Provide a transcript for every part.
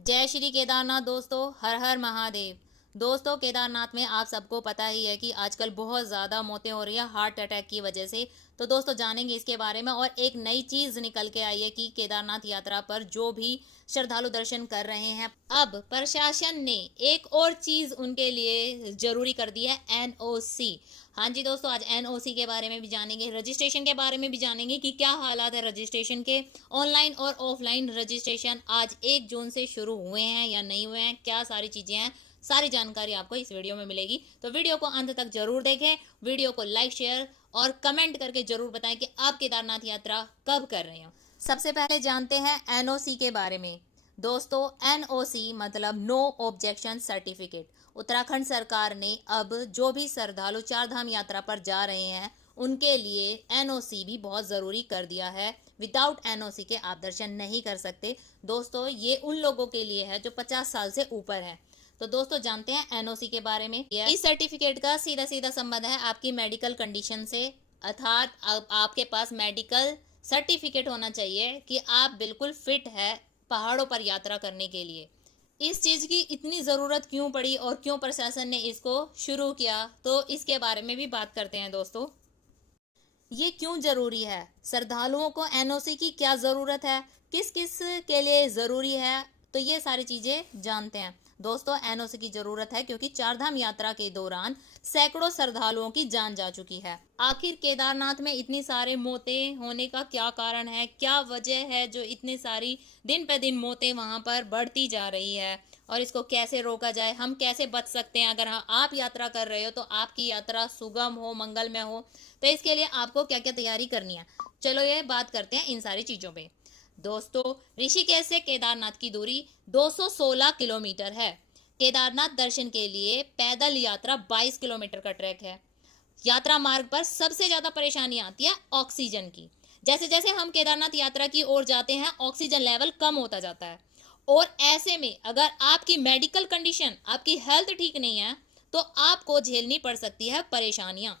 जय श्री केदारनाथ दोस्तों, हर हर महादेव। दोस्तों, केदारनाथ में आप सबको पता ही है कि आजकल बहुत ज़्यादा मौतें हो रही है हार्ट अटैक की वजह से। तो दोस्तों जानेंगे इसके बारे में। और एक नई चीज़ निकल के आई है कि केदारनाथ यात्रा पर जो भी श्रद्धालु दर्शन कर रहे हैं, अब प्रशासन ने एक और चीज़ उनके लिए ज़रूरी कर दी है, एनओसी। हाँ जी दोस्तों, आज एनओसी के बारे में भी जानेंगे, रजिस्ट्रेशन के बारे में भी जानेंगे कि क्या हालात है रजिस्ट्रेशन के। ऑनलाइन और ऑफलाइन रजिस्ट्रेशन आज 1 जून से शुरू हुए हैं या नहीं हुए हैं, क्या सारी चीज़ें हैं, सारी जानकारी आपको इस वीडियो में मिलेगी। तो वीडियो को अंत तक जरूर देखें, वीडियो को लाइक शेयर और कमेंट करके जरूर बताएं कि आप केदारनाथ यात्रा कब कर रहे हो। सबसे पहले जानते हैं एनओसी के बारे में। दोस्तों, एनओसी मतलब नो ऑब्जेक्शन सर्टिफिकेट। उत्तराखंड सरकार ने अब जो भी श्रद्धालु चार धाम यात्रा पर जा रहे हैं उनके लिए एनओसी भी बहुत ज़रूरी कर दिया है। विदाउट एनओसी के आप दर्शन नहीं कर सकते। दोस्तों, ये उन लोगों के लिए है जो 50 साल से ऊपर है। तो दोस्तों जानते हैं एनओसी के बारे में। इस सर्टिफिकेट का सीधा सीधा संबंध है आपकी मेडिकल कंडीशन से, अर्थात आपके पास मेडिकल सर्टिफिकेट होना चाहिए कि आप बिल्कुल फिट है पहाड़ों पर यात्रा करने के लिए। इस चीज़ की इतनी ज़रूरत क्यों पड़ी और क्यों प्रशासन ने इसको शुरू किया, तो इसके बारे में भी बात करते हैं दोस्तों। ये क्यों ज़रूरी है, श्रद्धालुओं को एनओसी की क्या ज़रूरत है, किस किस के लिए ज़रूरी है, तो ये सारी चीज़ें जानते हैं। दोस्तों, एनओसी की ज़रूरत है क्योंकि चारधाम यात्रा के दौरान सैकड़ों श्रद्धालुओं की जान जा चुकी है। आखिर केदारनाथ में इतनी सारे मौतें होने का क्या कारण है, क्या वजह है जो इतनी सारी दिन पे दिन मौतें वहाँ पर बढ़ती जा रही है, और इसको कैसे रोका जाए, हम कैसे बच सकते हैं। अगर आप यात्रा कर रहे हो तो आपकी यात्रा सुगम हो, मंगलमय हो, तो इसके लिए आपको क्या क्या तैयारी करनी है, चलो ये बात करते हैं इन सारी चीज़ों पे। दोस्तों, ऋषिकेश से केदारनाथ की दूरी 216 किलोमीटर है। केदारनाथ दर्शन के लिए पैदल यात्रा 22 किलोमीटर का ट्रैक है। यात्रा मार्ग पर सबसे ज़्यादा परेशानी आती है ऑक्सीजन की। जैसे जैसे हम केदारनाथ यात्रा की ओर जाते हैं ऑक्सीजन लेवल कम होता जाता है, और ऐसे में अगर आपकी मेडिकल कंडीशन, आपकी हेल्थ ठीक नहीं है तो आपको झेलनी पड़ सकती है परेशानियां।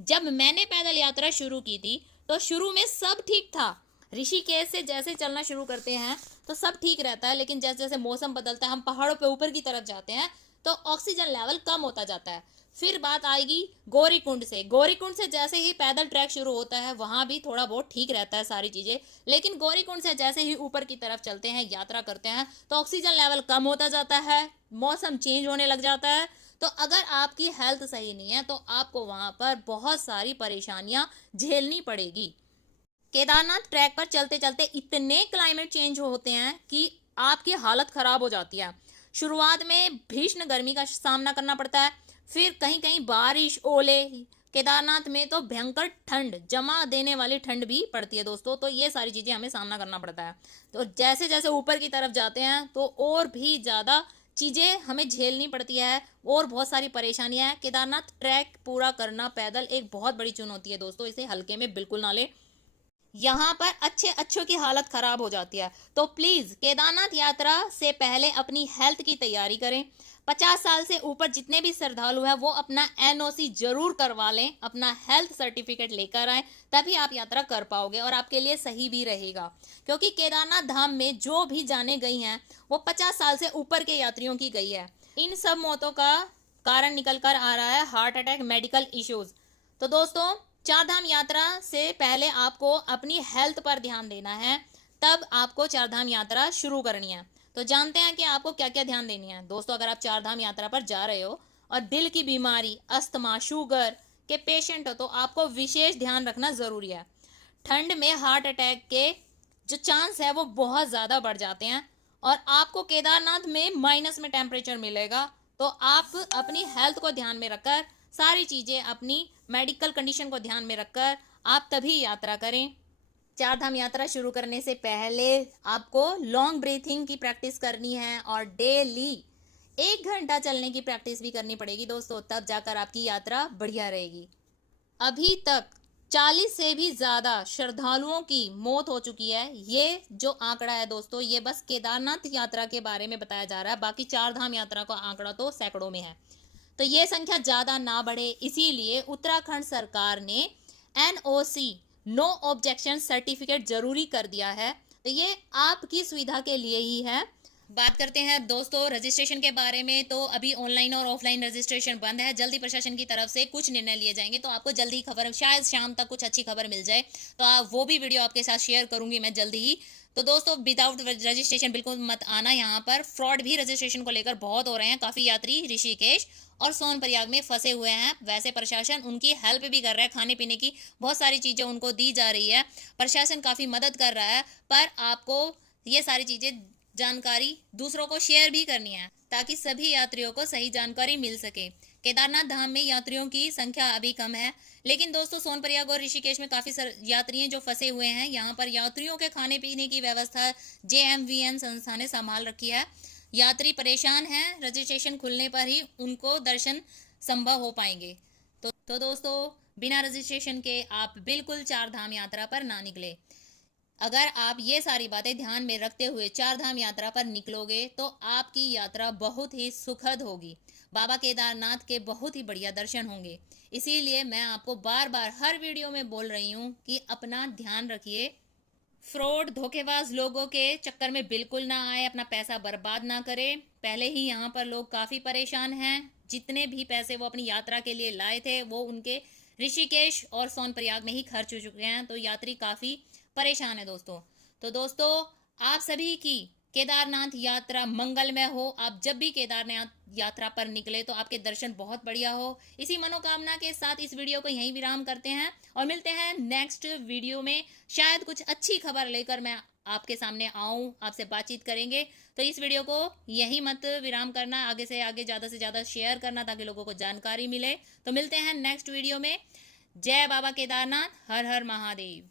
जब मैंने पैदल यात्रा शुरू की थी तो शुरू में सब ठीक था। ऋषिकेश से जैसे चलना शुरू करते हैं तो सब ठीक रहता है, लेकिन जैसे जैसे मौसम बदलता है, हम पहाड़ों पे ऊपर की तरफ जाते हैं तो ऑक्सीजन लेवल कम होता जाता है। फिर बात आएगी गौरीकुंड से। गौरीकुंड से जैसे ही पैदल ट्रैक शुरू होता है वहाँ भी थोड़ा बहुत ठीक रहता है सारी चीज़ें, लेकिन गौरीकुंड से जैसे ही ऊपर की तरफ चलते हैं, यात्रा करते हैं, तो ऑक्सीजन लेवल कम होता जाता है, मौसम चेंज होने लग जाता है। तो अगर आपकी हेल्थ सही नहीं है तो आपको वहाँ पर बहुत सारी परेशानियाँ झेलनी पड़ेगी। केदारनाथ ट्रैक पर चलते चलते इतने क्लाइमेट चेंज होते हैं कि आपकी हालत खराब हो जाती है। शुरुआत में भीषण गर्मी का सामना करना पड़ता है, फिर कहीं कहीं बारिश, ओले, केदारनाथ में तो भयंकर ठंड, जमा देने वाली ठंड भी पड़ती है दोस्तों। तो ये सारी चीज़ें हमें सामना करना पड़ता है। तो जैसे जैसे ऊपर की तरफ जाते हैं तो और भी ज़्यादा चीज़ें हमें झेलनी पड़ती है और बहुत सारी परेशानियां हैं। केदारनाथ ट्रैक पूरा करना पैदल एक बहुत बड़ी चुनौती है दोस्तों, इसे हल्के में बिल्कुल ना लें। यहाँ पर अच्छे अच्छों की हालत खराब हो जाती है। तो प्लीज़ केदारनाथ यात्रा से पहले अपनी हेल्थ की तैयारी करें। 50 साल से ऊपर जितने भी श्रद्धालु हैं वो अपना एनओसी जरूर करवा लें, अपना हेल्थ सर्टिफिकेट लेकर आए, तभी आप यात्रा कर पाओगे और आपके लिए सही भी रहेगा। क्योंकि केदारनाथ धाम में जो भी जाने गई हैं वो 50 साल से ऊपर के यात्रियों की गई है। इन सब मौतों का कारण निकल कर आ रहा है हार्ट अटैक, मेडिकल इश्यूज। तो दोस्तों, चारधाम यात्रा से पहले आपको अपनी हेल्थ पर ध्यान देना है, तब आपको चारधाम यात्रा शुरू करनी है। तो जानते हैं कि आपको क्या क्या ध्यान देनी है। दोस्तों, अगर आप चारधाम यात्रा पर जा रहे हो और दिल की बीमारी, अस्थमा, शुगर के पेशेंट हो तो आपको विशेष ध्यान रखना ज़रूरी है। ठंड में हार्ट अटैक के जो चांस है वो बहुत ज़्यादा बढ़ जाते हैं, और आपको केदारनाथ में माइनस में टेम्परेचर मिलेगा। तो आप अपनी हेल्थ को ध्यान में रखकर, सारी चीज़ें अपनी मेडिकल कंडीशन को ध्यान में रखकर आप तभी यात्रा करें। चार धाम यात्रा शुरू करने से पहले आपको लॉन्ग ब्रीथिंग की प्रैक्टिस करनी है और डेली 1 घंटा चलने की प्रैक्टिस भी करनी पड़ेगी दोस्तों, तब जाकर आपकी यात्रा बढ़िया रहेगी। अभी तक 40 से भी ज़्यादा श्रद्धालुओं की मौत हो चुकी है। ये जो आंकड़ा है दोस्तों, ये बस केदारनाथ यात्रा के बारे में बताया जा रहा है, बाकी चार धाम यात्रा का आंकड़ा तो सैकड़ों में है। तो ये संख्या ज़्यादा ना बढ़े, इसीलिए उत्तराखंड सरकार ने एनओसी, नो ऑब्जेक्शन सर्टिफिकेट जरूरी कर दिया है। तो ये आपकी सुविधा के लिए ही है। बात करते हैं दोस्तों रजिस्ट्रेशन के बारे में। तो अभी ऑनलाइन और ऑफलाइन रजिस्ट्रेशन बंद है। जल्दी प्रशासन की तरफ से कुछ निर्णय लिए जाएंगे, तो आपको जल्दी खबर, शायद शाम तक कुछ अच्छी खबर मिल जाए, तो आप वो भी वीडियो आपके साथ शेयर करूंगी मैं जल्दी ही। तो दोस्तों विदाउट रजिस्ट्रेशन बिल्कुल मत आना। यहाँ पर फ्रॉड भी रजिस्ट्रेशन को लेकर बहुत हो रहे हैं। काफी यात्री ऋषिकेश और सोनप्रयाग में फंसे हुए हैं। वैसे प्रशासन उनकी हेल्प भी कर रहा है, खाने पीने की बहुत सारी चीजें उनको दी जा रही है। प्रशासन काफी मदद कर रहा है, पर आपको ये सारी चीजें जानकारी दूसरों को शेयर भी करनी है, ताकि सभी यात्रियों को सही जानकारी मिल सके। केदारनाथ धाम में यात्रियों की संख्या अभी कम है, लेकिन दोस्तों सोनप्रयाग और ऋषिकेश में काफी यात्री हैं जो फंसे हुए हैं। यहाँ पर यात्रियों के खाने पीने की व्यवस्था JMVN संस्था ने संभाल रखी है। यात्री परेशान हैं, रजिस्ट्रेशन खुलने पर ही उनको दर्शन संभव हो पाएंगे। तो दोस्तों बिना रजिस्ट्रेशन के आप बिल्कुल चार धाम यात्रा पर ना निकले। अगर आप ये सारी बातें ध्यान में रखते हुए चार धाम यात्रा पर निकलोगे तो आपकी यात्रा बहुत ही सुखद होगी। बाबा केदारनाथ के बहुत ही बढ़िया दर्शन होंगे। इसीलिए मैं आपको बार बार हर वीडियो में बोल रही हूँ कि अपना ध्यान रखिए। फ्रॉड धोखेबाज लोगों के चक्कर में बिल्कुल ना आए, अपना पैसा बर्बाद ना करें। पहले ही यहाँ पर लोग काफ़ी परेशान हैं। जितने भी पैसे वो अपनी यात्रा के लिए लाए थे वो उनके ऋषिकेश और सोनप्रयाग में ही खर्च हो चुके हैं। तो यात्री काफ़ी परेशान है दोस्तों। तो दोस्तों आप सभी की केदारनाथ यात्रा मंगलमय हो। आप जब भी केदारनाथ यात्रा पर निकले तो आपके दर्शन बहुत बढ़िया हो। इसी मनोकामना के साथ इस वीडियो को यहीं विराम करते हैं और मिलते हैं नेक्स्ट वीडियो में। शायद कुछ अच्छी खबर लेकर मैं आपके सामने आऊं, आपसे बातचीत करेंगे। तो इस वीडियो को यहीं मत विराम करना, आगे से आगे ज़्यादा से ज़्यादा शेयर करना ताकि लोगों को जानकारी मिले। तो मिलते हैं नेक्स्ट वीडियो में। जय बाबा केदारनाथ, हर हर महादेव।